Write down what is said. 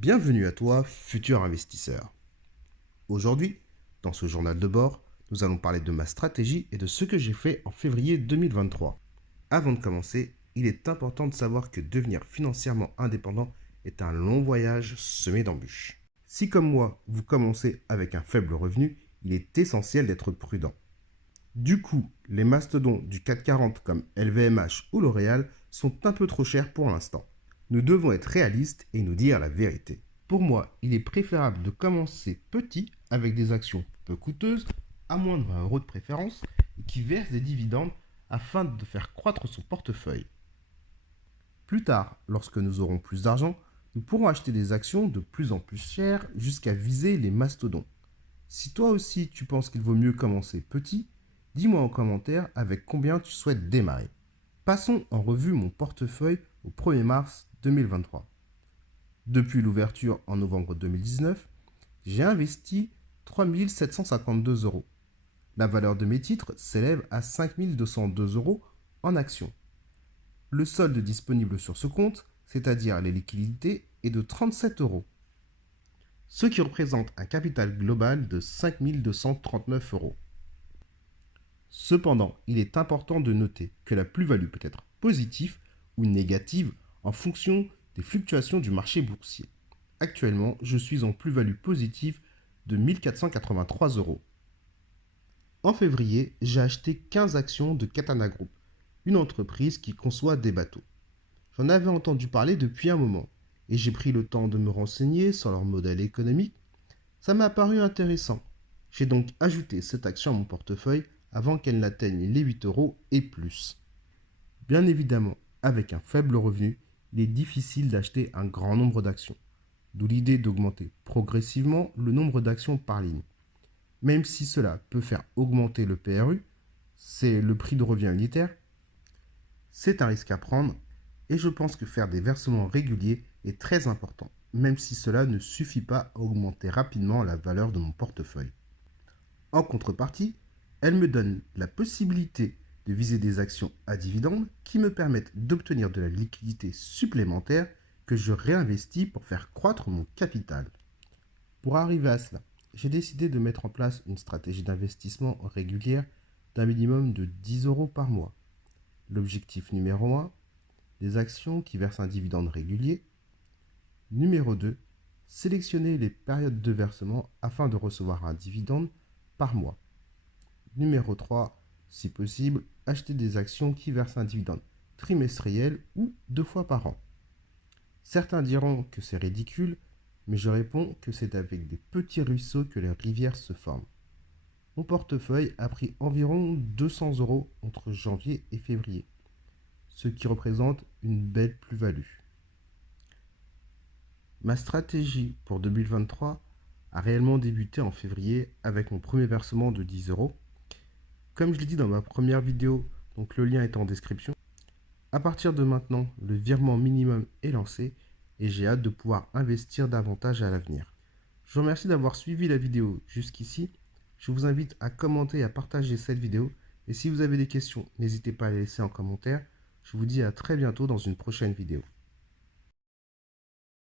Bienvenue à toi, futur investisseur. Aujourd'hui, dans ce journal de bord, nous allons parler de ma stratégie et de ce que j'ai fait en février 2023. Avant de commencer, il est important de savoir que devenir financièrement indépendant est un long voyage semé d'embûches. Si comme moi, vous commencez avec un faible revenu, il est essentiel d'être prudent. Du coup, les mastodontes du CAC 40 comme LVMH ou L'Oréal sont un peu trop chers pour l'instant. Nous devons être réalistes et nous dire la vérité. Pour moi, il est préférable de commencer petit avec des actions peu coûteuses, à moins de 20 euros de préférence, et qui versent des dividendes afin de faire croître son portefeuille. Plus tard, lorsque nous aurons plus d'argent, nous pourrons acheter des actions de plus en plus chères jusqu'à viser les mastodontes. Si toi aussi tu penses qu'il vaut mieux commencer petit, dis-moi en commentaire avec combien tu souhaites démarrer. Passons en revue mon portefeuille au 1er mars 2023. Depuis l'ouverture en novembre 2019, j'ai investi 3 752 euros. La valeur de mes titres s'élève à 5 202 euros en actions. Le solde disponible sur ce compte, c'est-à-dire les liquidités, est de 37 euros, ce qui représente un capital global de 5 239 euros. Cependant, il est important de noter que la plus-value peut être positive ou négative en fonction des fluctuations du marché boursier. Actuellement, je suis en plus-value positive de 1483 euros. En février, j'ai acheté 15 actions de Katana Group, une entreprise qui conçoit des bateaux. J'en avais entendu parler depuis un moment et j'ai pris le temps de me renseigner sur leur modèle économique. Ça m'a paru intéressant. J'ai donc ajouté cette action à mon portefeuille avant qu'elle n'atteigne les 8 euros et plus. Bien évidemment, avec un faible revenu, il est difficile d'acheter un grand nombre d'actions, d'où l'idée d'augmenter progressivement le nombre d'actions par ligne. Même si cela peut faire augmenter le PRU, c'est le prix de revient unitaire, c'est un risque à prendre et je pense que faire des versements réguliers est très important, même si cela ne suffit pas à augmenter rapidement la valeur de mon portefeuille. En contrepartie, elle me donne la possibilité de viser des actions à dividendes qui me permettent d'obtenir de la liquidité supplémentaire que je réinvestis pour faire croître mon capital. Pour arriver à cela, j'ai décidé de mettre en place une stratégie d'investissement régulière d'un minimum de 10 euros par mois. L'objectif numéro 1, des actions qui versent un dividende régulier. Numéro 2, sélectionner les périodes de versement afin de recevoir un dividende par mois. Numéro 3, si possible, acheter des actions qui versent un dividende trimestriel ou 2 fois par an. Certains diront que c'est ridicule, mais je réponds que c'est avec des petits ruisseaux que les rivières se forment. Mon portefeuille a pris environ 200 euros entre janvier et février, ce qui représente une belle plus-value. Ma stratégie pour 2023 a réellement débuté en février avec mon premier versement de 10 euros. Comme je l'ai dit dans ma première vidéo, donc le lien est en description. À partir de maintenant, le virement minimum est lancé et j'ai hâte de pouvoir investir davantage à l'avenir. Je vous remercie d'avoir suivi la vidéo jusqu'ici. Je vous invite à commenter et à partager cette vidéo. Et si vous avez des questions, n'hésitez pas à les laisser en commentaire. Je vous dis à très bientôt dans une prochaine vidéo.